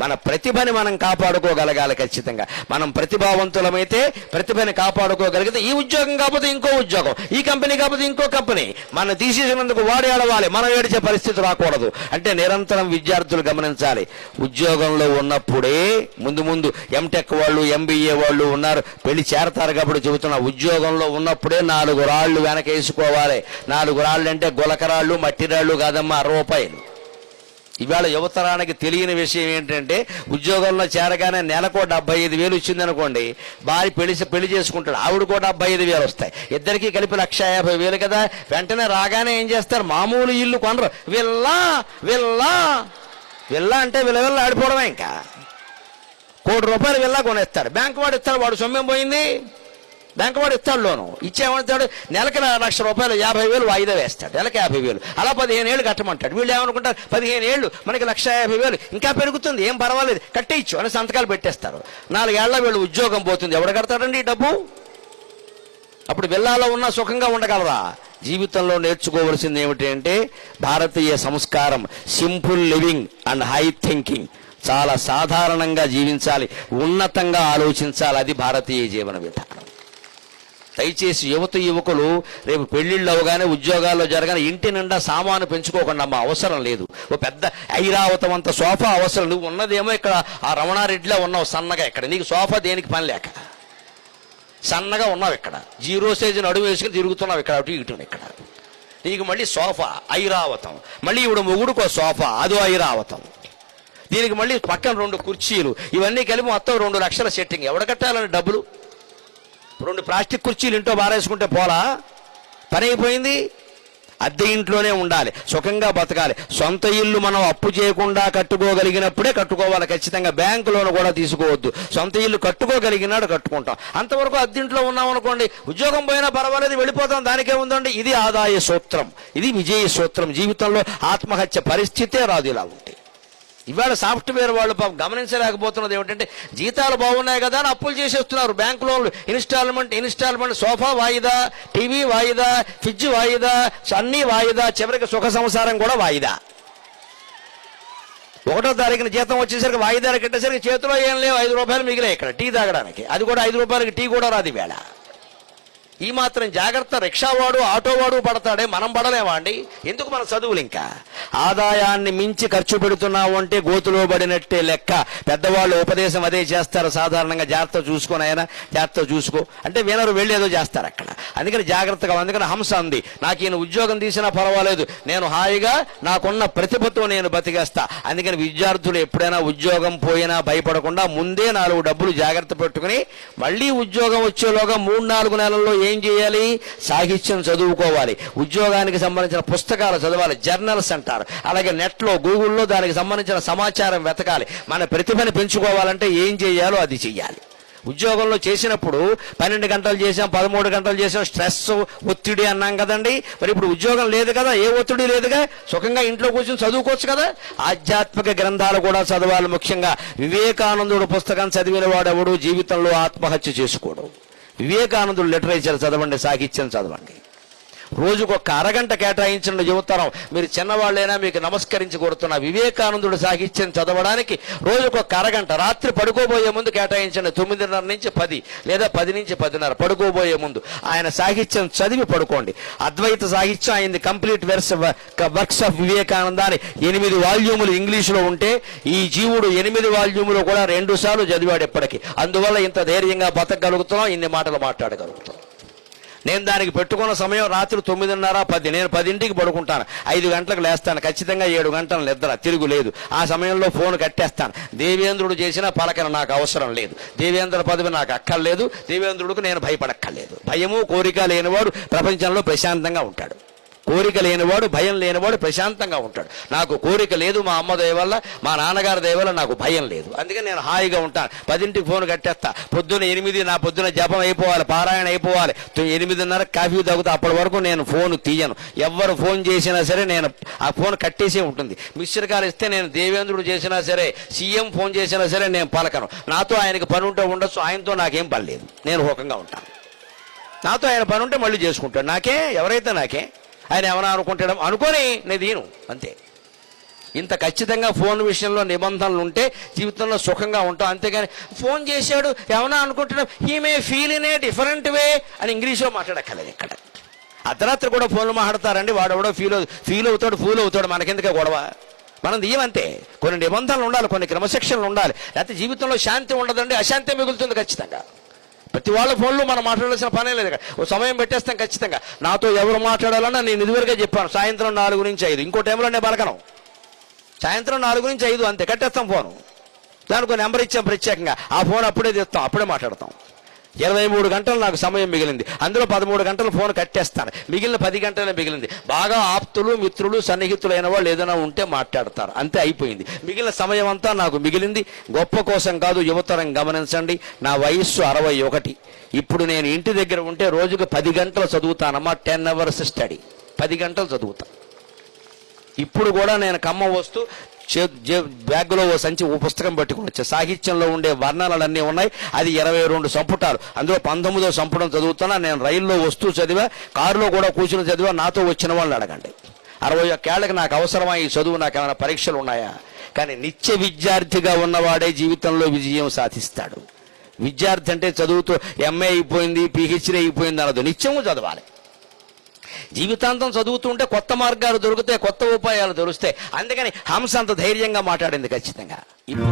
మన ప్రతిభని మనం కాపాడుకోగలగాలి. ఖచ్చితంగా మనం ప్రతిభావంతులమైతే ప్రతిభని కాపాడుకోగలిగితే ఈ ఉద్యోగం కాకపోతే ఇంకో ఉద్యోగం, ఈ కంపెనీ కాకపోతే ఇంకో కంపెనీ, మనం తీసేసినందుకు వాడు ఏడవాలి, మనం ఏడిచే పరిస్థితి రాకూడదు. అంటే నిరంతరం విద్యార్థులు గమనించాలి, ఉద్యోగంలో ఉన్నప్పుడే ముందు ఎంటెక్ వాళ్ళు ఎంబీఏ వాళ్ళు ఉన్నారు, పెళ్లి చేరతారు కాబట్టి చెబుతున్నా, ఉద్యోగంలో ఉన్నప్పుడే 4 రాళ్ళు వెనకేసుకోవాలి. 4 రాళ్ళు అంటే గులకరాళ్ళు మట్టి రాళ్ళు కాదమ్మా, రూపాయలు. ఇవాళ యువతరానికి తెలియని విషయం ఏంటంటే, ఉద్యోగంలో చేరగానే నెలకు 75,000 వచ్చిందనుకోండి, భార్య పెళ్లి చేసుకుంటాడు, ఆవిడ కూడా 75,000 వస్తాయి, ఇద్దరికి కలిపి 150,000 కదా. వెంటనే రాగానే ఏం చేస్తారు, మామూలు ఇల్లు కొనరు, విల్లా విల్లా విల్లా అంటే విల్ల ఆడిపోవడమే. ఇంకా ₹1 కోటి విల్లా కొనేస్తాడు, బ్యాంకు వాడు ఇస్తాడు, వాడు సొమ్మేం పోయింది, బ్యాంకు వాడు ఇస్తాడు, లోను ఇచ్చేమంటాడు, నెలకి ₹1,00,000 50,000 వాయిదా వేస్తాడు, నెలకి 50,000, అలా 15 ఏళ్ళు కట్టమంటాడు. వీళ్ళు ఏమనుకుంటారు, 15 ఏళ్ళు మనకి 1,50,000 ఇంకా పెరుగుతుంది, ఏం పర్వాలేదు కట్టేయచ్చు అని సంతకాలు పెట్టేస్తారు. 4 ఏళ్ల వీళ్ళు ఉద్యోగం పోతుంది, ఎవడు కడతాడండి ఈ డబ్బు? అప్పుడు విల్లాలో ఉన్నా సుఖంగా ఉండగలరా? జీవితంలో నేర్చుకోవలసింది ఏమిటి అంటే, భారతీయ సంస్కారం, simple living and high thinking. చాలా సాధారణంగా జీవించాలి, ఉన్నతంగా ఆలోచించాలి, అది భారతీయ జీవన విధానం. దయచేసి యువకులు రేపు పెళ్లిళ్ళు అవగానే ఉద్యోగాల్లో జరగానే ఇంటి నిండా సామాను పెంచుకోకుండా అమ్మా, అవసరం లేదు. ఓ పెద్ద ఐరావతం అంత సోఫా అవసరం. నువ్వు ఉన్నదేమో ఇక్కడ ఆ రమణారెడ్డిలో ఉన్నావు సన్నగా, ఇక్కడ నీకు సోఫా దేనికి పని లేక సన్నగా ఉన్నావు, ఇక్కడ 0 సైజు నడుము వేసుకుని తిరుగుతున్నావు, ఇక్కడ అటు ఇటు. ఇక్కడ నీకు మళ్ళీ సోఫా ఐరావతం, మళ్ళీ ఇప్పుడు మొగుడుకో సోఫా, అదో ఐరావతం, దీనికి మళ్ళీ పక్కన 2 కుర్చీలు, ఇవన్నీ కలిపి మొత్తం 2 లక్షల సెట్టింగ్. ఎవడ కట్టాలని డబ్బులు? 2 ప్లాస్టిక్ కుర్చీలు ఇంట్లో బారేసుకుంటే పోలా, పని అయిపోయింది. అద్దె ఇంట్లోనే ఉండాలి, సుఖంగా బతకాలి. సొంత ఇల్లు మనం అప్పు చేయకుండా కట్టుకోగలిగినప్పుడే కట్టుకోవాలి ఖచ్చితంగా, బ్యాంకు లోన్ కూడా తీసుకోవద్దు. సొంత ఇల్లు కట్టుకోగలిగినాడు కట్టుకుంటాం, అంతవరకు అద్దెంట్లో ఉన్నాం అనుకోండి, ఉద్యోగం పోయినా పర్వాలేదు వెళ్ళిపోతాం, దానికే ఉందండి. ఇది ఆదాయ సూత్రం, ఇది విజయ సూత్రం. జీవితంలో ఆత్మహత్య పరిస్థితే రాదు ఇలా ఉంటే. ఇవాళ సాఫ్ట్వేర్ వాళ్ళు గమనించలేకపోతున్నది ఏమిటంటే, జీతాలు బాగున్నాయి కదా అని అప్పులు చేసేస్తున్నారు, బ్యాంక్ లోన్లు, ఇన్స్టాల్మెంట్, సోఫా వాయిదా, టీవీ వాయిదా, ఫ్రిడ్జ్ వాయిదా, అన్నీ వాయిదా, చివరికి సుఖ సంసారం కూడా వాయిదా. 1వ తారీఖున జీతం వచ్చేసరికి వాయిదాలు కట్టేసరికి చేతిలో ఏం లేవు, ₹5 మిగిలే ఇక్కడ టీ తాగడానికి, అది కూడా ₹5 టీ కూడా రాదు వేళ. ఈ మాత్రం జాగ్రత్త రిక్షావాడు ఆటోవాడు పడతాడే, మనం పడలేమా అండి? ఎందుకు మన చదువులు? ఇంకా ఆదాయాన్ని మించి ఖర్చు పెడుతున్నావు అంటే గోతులో పడినట్టే లెక్క. పెద్దవాళ్ళు ఉపదేశం అదే చేస్తారు సాధారణంగా, జాగ్రత్త చూసుకొని ఆయన జాగ్రత్త చూసుకో అంటే వినరు, వెళ్ళేదో చేస్తారు అక్కడ. అందుకని జాగ్రత్తగా. అందుకని హంస అంది, నాకు ఈయన ఉద్యోగం తీసినా పర్వాలేదు, నేను హాయిగా నాకున్న ప్రతిభతో నేను బతికేస్తా. అందుకని విద్యార్థులు ఎప్పుడైనా ఉద్యోగం పోయినా భయపడకుండా ముందే 4 డబ్బులు జాగ్రత్త పెట్టుకుని, మళ్ళీ ఉద్యోగం వచ్చేలోగా 3-4 నెలల్లో ఏం చేయాలి? సాహిత్యం చదువుకోవాలి, ఉద్యోగానికి సంబంధించిన పుస్తకాలు చదవాలి, జర్నల్స్ అంటారు. అలాగే నెట్లో గూగుల్లో దానికి సంబంధించిన సమాచారం వెతకాలి. మన ప్రతిభను పెంచుకోవాలంటే ఏం చేయాలో అది చెయ్యాలి. ఉద్యోగంలో చేసినప్పుడు 12 గంటలు చేసాం, 13 గంటలు చేసాం, స్ట్రెస్ ఒత్తిడి అన్నాం కదండి. మరి ఇప్పుడు ఉద్యోగం లేదు కదా, ఏ ఒత్తిడి లేదుగా, సుఖంగా ఇంట్లో కూర్చొని చదువుకోవచ్చు కదా. ఆధ్యాత్మిక గ్రంథాలు కూడా చదవాలి. ముఖ్యంగా వివేకానందుడు పుస్తకం చదివిన వాడెవడు జీవితంలో ఆత్మహత్య చేసుకోడు. వివేకానందుడు లిటరేచర్ చదవండి, సాహిత్యం చదవండి. రోజుకొక అరగంట కేటాయించండి యువతరం. మీరు చిన్నవాళ్ళైనా మీకు నమస్కరించి కోరుతున్నా, వివేకానందుడు సాహిత్యం చదవడానికి రోజుకొక అరగంట రాత్రి పడుకోబోయే ముందు కేటాయించండి. 9:30 నుంచి 10 లేదా 10 నుంచి 10:30 పడుకోబోయే ముందు ఆయన సాహిత్యం చదివి పడుకోండి. అద్వైత సాహిత్యం అయింది కంప్లీట్ వర్క్స్ ఆఫ్ వివేకానంద అని 8 వాల్యూములు ఇంగ్లీషులో ఉంటే, ఈ జీవుడు 8 వాల్యూములు కూడా 2 సార్లు చదివాడు ఎప్పటికీ. అందువల్ల ఇంత ధైర్యంగా బతకగలుగుతున్నాం, ఇన్ని మాటలు మాట్లాడగలుగుతాం. నేను దానికి పెట్టుకున్న సమయం రాత్రి 9:30, 10. నేను 10ంటికి పడుకుంటాను, 5 గంటలకు లేస్తాను, ఖచ్చితంగా 7 గంటలు నిద్ర, తిరుగులేదు. ఆ సమయంలో ఫోన్ కట్టేస్తాను. దేవేంద్రుడు చేసిన పలకన నాకు అవసరం లేదు, దేవేంద్ర పదవి నాకు అక్కర్లేదు, దేవేంద్రుడికి నేను భయపడక్కర్లేదు. భయము కోరిక లేనివాడు ప్రపంచంలో ప్రశాంతంగా ఉంటాడు. కోరిక లేనివాడు, భయం లేనివాడు ప్రశాంతంగా ఉంటాడు. నాకు కోరిక లేదు, మా అమ్మ దయ వల్ల, మా నాన్నగారి దయ వల్ల నాకు భయం లేదు. అందుకని నేను హాయిగా ఉంటాను. 10ంటికి ఫోన్ కట్టేస్తా. పొద్దున్న 8, నా పొద్దున జపం అయిపోవాలి, పారాయణ అయిపోవాలి, 8:30 కాఫీ తాగుతా. అప్పటి వరకు నేను ఫోన్ తీయను. ఎవరు ఫోన్ చేసినా సరే నేను ఆ ఫోన్ కట్టేసే ఉంటుంది. మిస్టర్ కాల్ ఇస్తే నేను దేవేంద్రుడు చేసినా సరే, సీఎం ఫోన్ చేసినా సరే నేను పలకను. నాతో ఆయనకి పని ఉంటే ఉండొచ్చు, ఆయనతో నాకేం పని లేదు, నేను హోకంగా ఉంటాను. నాతో ఆయన పని ఉంటే మళ్ళీ చేసుకుంటాడు, నాకే ఎవరైతే నాకే. ఆయన ఏమైనా అనుకుంటాడు అనుకొని నేను దీను అంతే. ఇంత ఖచ్చితంగా ఫోన్ విషయంలో నిబంధనలు ఉంటే జీవితంలో సుఖంగా ఉంటాం. అంతేగాని ఫోన్ చేశాడు ఏమన్నా అనుకుంటున్నాం, he may feel in a different way అని ఇంగ్లీష్లో మాట్లాడక్కర్లేదు. ఇక్కడ అర్ధరాత్రి కూడా ఫోన్లు మాట్లాడతారండి, వాడు ఎవడో ఫీల్ అవుతాడు, ఫూల్ అవుతాడు, మనకెందుకే గొడవ. మనం దీయమంతే. కొన్ని నిబంధనలు ఉండాలి, కొన్ని క్రమశిక్షణలు ఉండాలి, లేకపోతే జీవితంలో శాంతి ఉండదండి, అశాంతి మిగులుతుంది ఖచ్చితంగా. ప్రతి వాళ్ళ ఫోన్లో మనం మాట్లాడాల్సిన పనే లేదు. ఓ సమయం పెట్టేస్తాం ఖచ్చితంగా. నాతో ఎవరు మాట్లాడాలన్నా నేను ఇదివరకే చెప్పాను, సాయంత్రం 4 నుంచి 5. ఇంకో టైంలో నేను పలకను. సాయంత్రం 4 నుంచి 5 అంతే, కట్టేస్తాం ఫోను. దానికి నెంబర్ ఇచ్చాం ప్రత్యేకంగా, ఆ ఫోన్ అప్పుడే తీస్తాం, అప్పుడే మాట్లాడతాం. 23 గంటలు నాకు సమయం మిగిలింది, అందులో 13 గంటలు ఫోన్ కట్టేస్తాను, మిగిలిన 10 గంటలే మిగిలింది. బాగా ఆప్తులు, మిత్రులు, సన్నిహితులైన వాళ్ళు ఏదైనా ఉంటే మాట్లాడతారు, అంతే అయిపోయింది. మిగిలిన సమయం అంతా నాకు మిగిలింది. గొప్ప కోసం కాదు, యువతరం గమనించండి. నా వయస్సు 61. ఇప్పుడు నేను ఇంటి దగ్గర ఉంటే రోజుకు 10 గంటలు చదువుతానమ్మా. 10 hours స్టడీ, 10 గంటలు చదువుతాను. ఇప్పుడు కూడా నేను ఖమ్మం వస్తూ బ్యాగ్లో ఓ పుస్తకం పట్టుకుని వచ్చా. సాహిత్యంలో ఉండే వర్ణనలన్నీ ఉన్నాయి. అది 22 సంపుటాలు, అందులో 19వ సంపుటం చదువుతున్నా. నేను రైల్లో వస్తూ చదివా, కారులో కూడా కూర్చుని చదివా. నాతో వచ్చిన వాళ్ళని అడగండి. 61 ఏళ్ళకి నాకు అవసరమా ఈ చదువు? నాకు ఏమైనా పరీక్షలు ఉన్నాయా? కానీ నిత్య విద్యార్థిగా ఉన్నవాడే జీవితంలో విజయం సాధిస్తాడు. విద్యార్థి అంటే చదువుతూ ఎంఏ అయిపోయింది, పిహెచ్డీ అయిపోయింది అనదు, నిత్యము చదవాలి. జీవితాంతం చదువుతూ ఉంటే కొత్త మార్గాలు దొరుకుతాయి, కొత్త ఉపాయాలు దొరుకుతాయి. అందుకని హంస అంత ధైర్యంగా మాట్లాడింది ఖచ్చితంగా. ఇప్పుడు